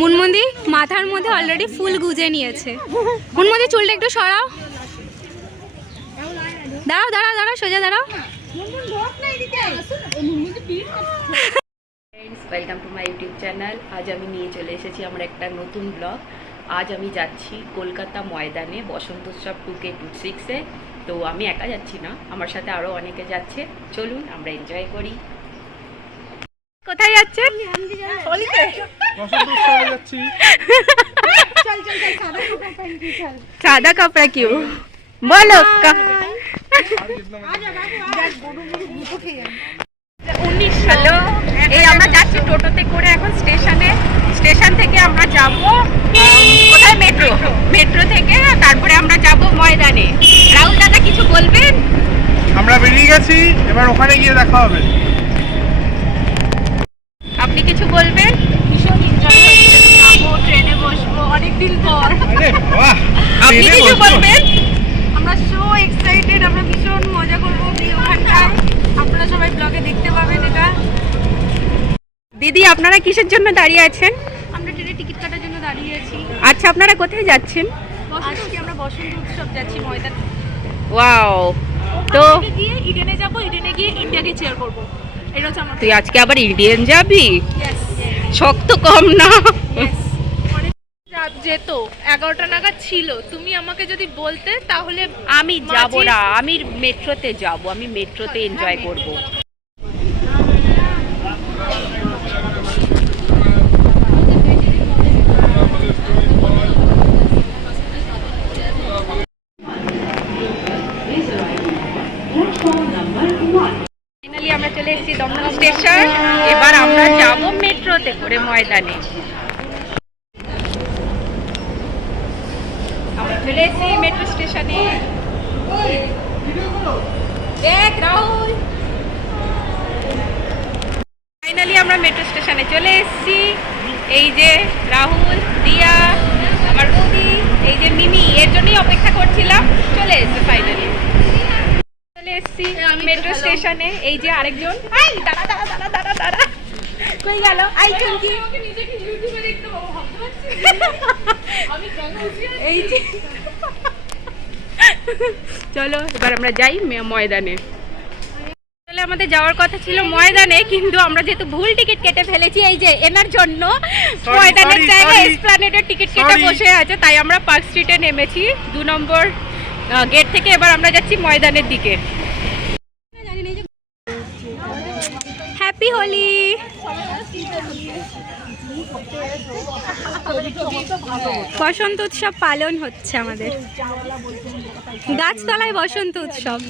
মুনমুন্দি মাথার মধ্যে অলরেডি ফুল গুজে নিয়েছে। মুনমুন্দি চুলটা একটু সরাও, দাঁড়াও দাঁড়াও দাঁড়াও, সোজা দাঁড়াও। Welcome to my YouTube channel. আজ আমি নিয়ে চলে এসেছি আমার একটা নতুন ব্লগ। আজ আমি যাচ্ছি কলকাতা ময়দানে বসন্ত উৎসব 2K26-এ। তো আমি একা যাচ্ছি না, আমার সাথে আরও অনেকে যাচ্ছে। চলুন আমরা এনজয় করি। কোথায় যাচ্ছেন? সাদা কাপড়া কিউ বলো। হ্যালো, এই আমরা যাচ্ছি টোটোতে করে এখন স্টেশনে। স্টেশন থেকে আমরা যাব কোথায়? মেট্রো থেকে তারপরে আমরা যাব ময়দানে। রাহুল দাদা কিছু বলবেন? আমরা বেরিয়ে গেছি, এবার ওখানে গিয়ে দেখা হবে। আপনি কিছু বলবেন? ভীষণ এনজয় হচ্ছে, যাবো ট্রেনে বসবো অনেকদিন পর। আপনি কিছু বলবেন? আমরা সো এক্সাইটেড, আমরা ভীষণ মজা করবো ওখানটায়। আপনারা সবাই ব্লগে দেখতে পাবেন এটা। দিদি আপনারা কিসের জন্য দাঁড়িয়ে আছেন? আমরা ট্রেনের টিকিট কাটার জন্য দাঁড়িয়ে আছি। আচ্ছা, আপনারা কোথায় যাচ্ছেন? আজকে আমরা বসন্ত উৎসব যাচ্ছি ময়দানে। ওয়াও, তো গিয়ে ইডেনে যাব, ইডেনে গিয়ে ইন্ডিয়াকে চেয়ার করব। এটা হচ্ছে আমার। তুই আজকে আবার ইন্ডিয়ান যাবি? শক্ত কম না। রাত যেত 11টা নাগাদ ছিল, তুমি আমাকে যদি বলতে তাহলে আমি যাব না, আমি মেট্রোতে যাব, আমি মেট্রোতে এনজয় করব। ফাইনালি আমরা চলে এসেছি দমদম স্টেশন। এবার আমরা যাব মেট্রোতে করে ময়দানে। আমরা চলে এসেছি মেট্রো স্টেশনে। দেখ রাহুল, ফাইনালি আমরা মেট্রো স্টেশনে চলে এসেছি। এই যে রাহুল, দিয়া, আমার বৌদি, এই যে মিমি, এর জন্যই অপেক্ষা করছিলাম। চলে এসেছে ফাইনালি, চলে এসেছি মেট্রো স্টেশনে। এই যে আরেকজন, দাঁড়া দাঁড়া দাঁড়া দাঁড়া দাঁড়া, কই গেল? এই যে চলো এবার আমরা যাই ময়দানে। আসলে আমাদের যাওয়ার কথা ছিল ময়দানে, কিন্তু আমরা যেহেতু ভুল টিকিট কেটে ফেলেছি, এই যে এনার জন্য ময়দানের জায়গায় এসপ্ল্যানেডের টিকিট কেটে বসে আছে, তাই আমরা পার্ক স্ট্রিটে নেমেছি 2 নম্বর গেট থেকে। এবার আমরা যাচ্ছি ময়দানের দিকে। হ্যাপি হোলি। বসন্ত উৎসব পালন হচ্ছে আমাদের গাছতলায়। বসন্ত উৎসব,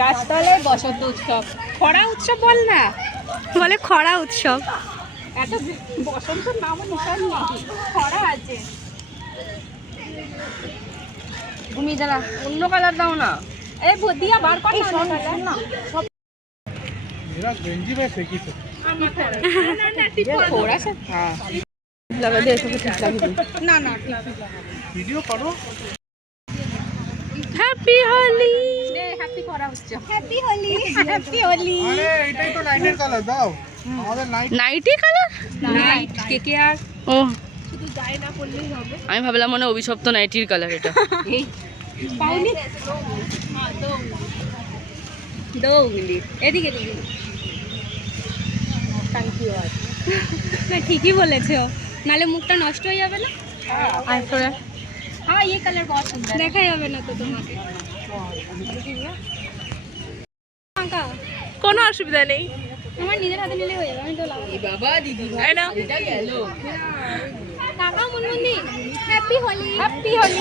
গাছতলায় বসন্ত উৎসব, খরা উৎসব বল না, বলে খরা উৎসব। এত বসন্ত নাম নিশান নেই, খরা আছে। তুমি দাঁড়া, অন্য কালার দাও না। এই ভদিয়া বার কর না। मेरा गंजी में फेंकी तो थोड़ा सा हाँ लगा दे, ऐसा कुछ लगा ना ना वीडियो करो। হ্যাপি হোলি। হ্যাপি করা হচ্ছে। Happy Holi, happy Holi. আরে এটাই তো নাইটের কালার, দাও আমাদের নাইটি কালার। নাইট কে আর ও, শুধু গায়ে না পড়লেই হবে। আমি ভাবলাম মনে অভিশপ্ত নাইটির কালার এটা। এই পাউনি দৌগলি এদিকে এদিকে। Thank you. না ঠিকই বলেছো, নালে মুখটা নষ্ট হয়ে যাবে না। हाँ ये कलर बहुत सुंदर है। দেখা যাবে না তো তোমাকে। ফাঁকা, কোনো অসুবিধা নেই। আমার নিজের হাতে নিলে হয়ে যাবে। আমি তো লাগাবো। बाबा दीदी তাই না? এটা গেল। টাকা মুনমুন্দি, হ্যাপি হোলি। হ্যাপি হোলি।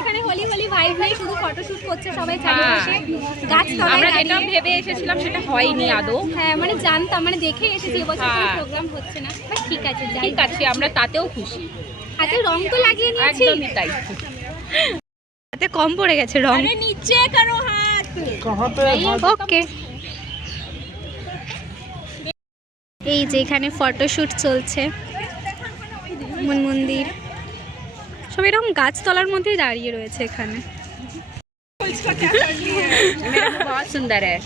এখানে হোলি হোলি ভাইব নাই, শুধু ফটোশুট করছে সবাই চারিপাশে গাছতলায়। আমরা যেটা দাঁড়িয়ে। ভেবে এসেছিলাম সেটা হয়নি আদৌ। হ্যাঁ মানে জানতাম, মানে দেখে এসেছি এবছর কোনো হ্যাঁ। প্রোগ্রাম হচ্ছে না, বাট ঠিক আছে যাই। ঠিক আছে, আমরা তাতেও খুশি। হাতে রং তো লাগিয়ে নিয়েছি। একদমই তাই। হাতে কম পড়ে গেছে রং। আরে নিচে করো হাত। कहाँ पे ওকে। এই যে এখানে ফটোশুট চলছে, মন্দির সব এরকম গাছতলার মধ্যেই দাঁড়িয়ে রয়েছে এখানে। बहुत सुंदर है।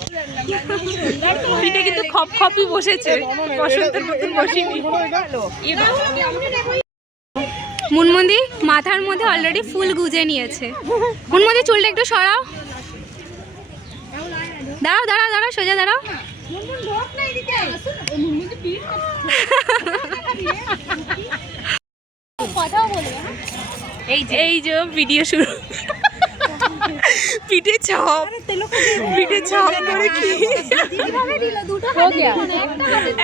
পিঠে কিন্তু খপ খপই বসেছে, বসন্তের মতন বসিনি। মুনমুন্দি মাথার মধ্যে অলরেডি ফুল গুজে নিয়েছে। মুনমুন্দি চুলটা একটু সরাও, দাঁড়াও দাঁড়াও দাঁড়াও, সোজা দাঁড়াও। এই যে ভিডিও শুরু। পিঠে ছাপ, পিঠে ছাপ করে কি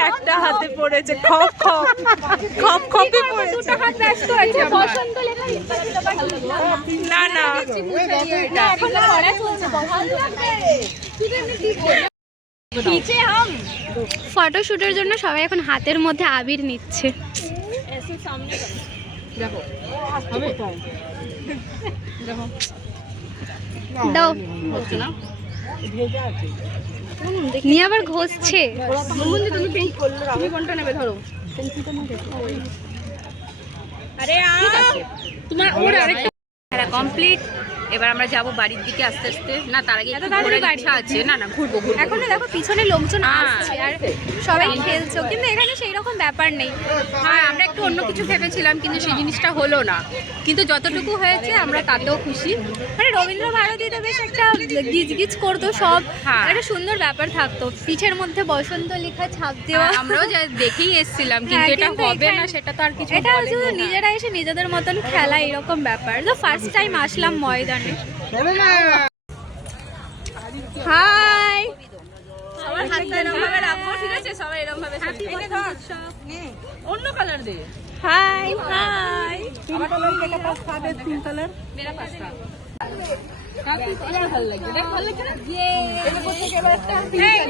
একটা হাতে পড়েছে, খপ খপ খপ খপে পড়েছে। না না, ফটোশুটের জন্য সবাই এখন হাতের মধ্যে আবির নিচ্ছে। দাও নিয়ে আবার ঘষছে। তুমি কোনটা নেবে ধরো। আরে তোমার ওর আরেকটা খেলা কমপ্লিট। এবার আমরা যাব বাড়ির দিকে আস্তে আস্তে। না তার আগে একটু ঘোরার ইচ্ছা আছে। না না ঘুরবো ঘুরবো। এখনো দেখো পিছনে লোকজন আসছে আর সবাই খেলছো, কিন্তু এখানে সেই রকম ব্যাপার নেই। হ্যাঁ আমরা একটু অন্য কিছু ভেবেছিলাম কিন্তু সেই জিনিসটা হলো না, কিন্তু যতটুকু হয়েছে আমরা তাতেও খুশি। মানে রবীন্দ্র ভারতীতে বেশ একটা গিজগিজ করতো সব, হ্যাঁ। একটা সুন্দর ব্যাপার থাকতো। পিঠের মধ্যে বসন্ত লেখা ছাপ দেওয়া, আমরাও যা দেখেই এসেছিলাম, কিন্তু হ্যাঁ, এটা কিন্তু হবে এখানে- না সেটা তো আর কিছু এটা বলেনি শুধু না। নিজেরা এসে নিজেদের মতন খেলা, এরকম ব্যাপার। তো ফার্স্ট টাইম আসলাম ময়দানে। হাই, সবার হাতটা এরকম ভাবে রাখবো, ঠিক আছে? সবাই এরকম ভাবে অন্য কালার দে। Hi hi.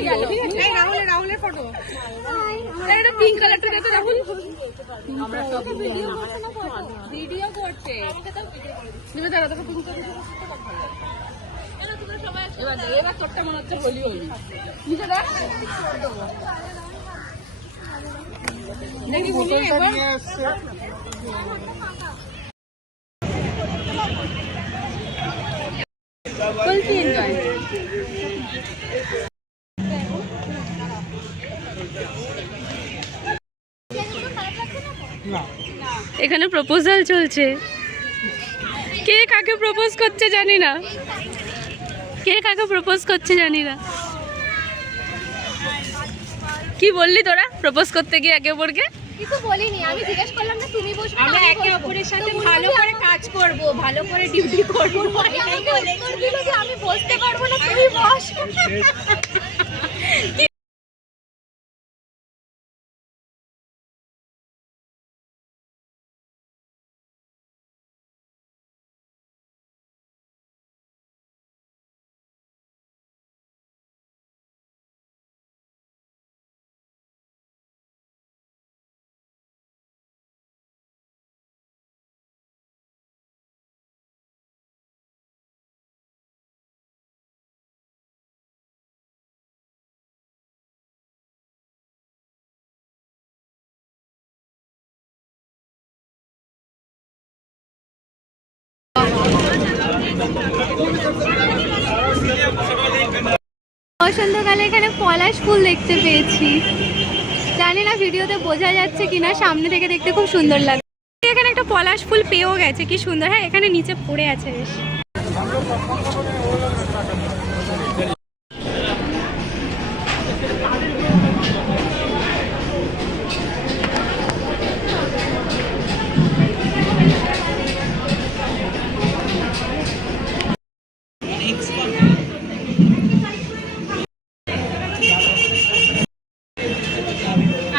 রাহুলের ফটো এটা পিঙ্ক কালারটা দেখো রাহুল। আমরা সব ভিডিও করছে। তুমি দাঁড়া দেখো পিঙ্ক কালার। এবার দেখ, এবার তোরটা মনে হচ্ছে হোলি হোলি। নিচে দেখ দেখি বলি এবার কুলফি এনজয়। এখানে প্রপোজাল চলছে। কে কাকে প্রপোজ করছে জানি না, কে কাকে প্রপোজ করছে জানি না। কি বললি তোরা প্রপোজ করতে গিয়ে একে অপরকে? কিছু বলিনি, আমি জিজ্ঞেস করলাম না তুমি বসবে, আমরা একে অপরের সাথে ভালো করে কাজ করব, ভালো করে ডিউটি করব। আমি বসতে পারবো না, তুই বস। বসন্তকালে এখানে পলাশ ফুল দেখতে পেয়েছি, জানি না ভিডিওতে বোঝা যাচ্ছে কিনা, সামনে থেকে দেখতে খুব সুন্দর লাগে। এখানে একটা পলাশ ফুল পেয়েও গেছে, কি সুন্দর। হ্যাঁ এখানে নিচে পড়ে আছে বেশ।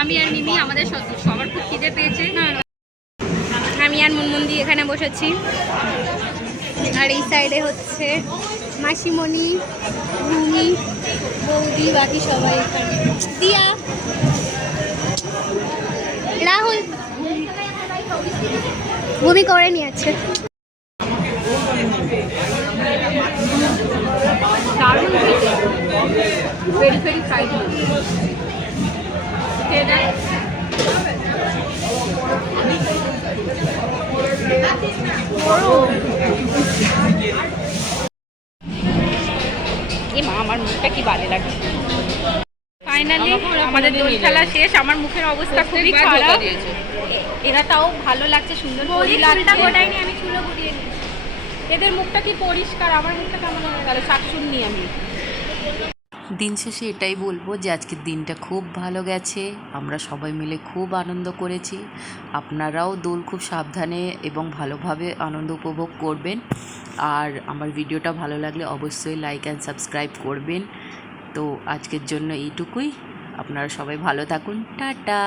আমি আর মিমি আমাদের সবার খুব খিদে পেয়েছে। আমি আর মুনমুন্দি এখানে বসেছি, আর এই সাইডে হচ্ছে মাসিমণি, রুমি, বৌদি, বাকি সবাই এখানে। দিয়া, রাহুল বমি করে নিয়েছে। দারুণ খেতে, ভেরি ভেরি ফ্রাইড। বাজে লাগছে। ফাইনালি আমাদের দোল খেলা শেষ। আমার মুখের অবস্থা খুবই খারাপ। এরা তাও ভালো লাগছে, সুন্দর পরি লাগছে। আমি চুলো গুটিয়ে নিই। এদের মুখটা কি পরিষ্কার, আমার মুখটা কেমন হয়ে গেল, শাকসুন্নি আমি। দিন শেষে এটাই বলবো যে আজকের দিনটা খুব ভালো গেছে, আমরা সবাই মিলে খুব আনন্দ করেছি। আপনারাও দোল খুব সাবধানে এবং ভালোভাবে আনন্দ উপভোগ করবেন। আর আমার ভিডিওটা ভালো লাগলে অবশ্যই লাইক অ্যান্ড সাবস্ক্রাইব করবেন। তো আজকের জন্য এইটুকুই, আপনারা সবাই ভালো থাকুন, টাটা।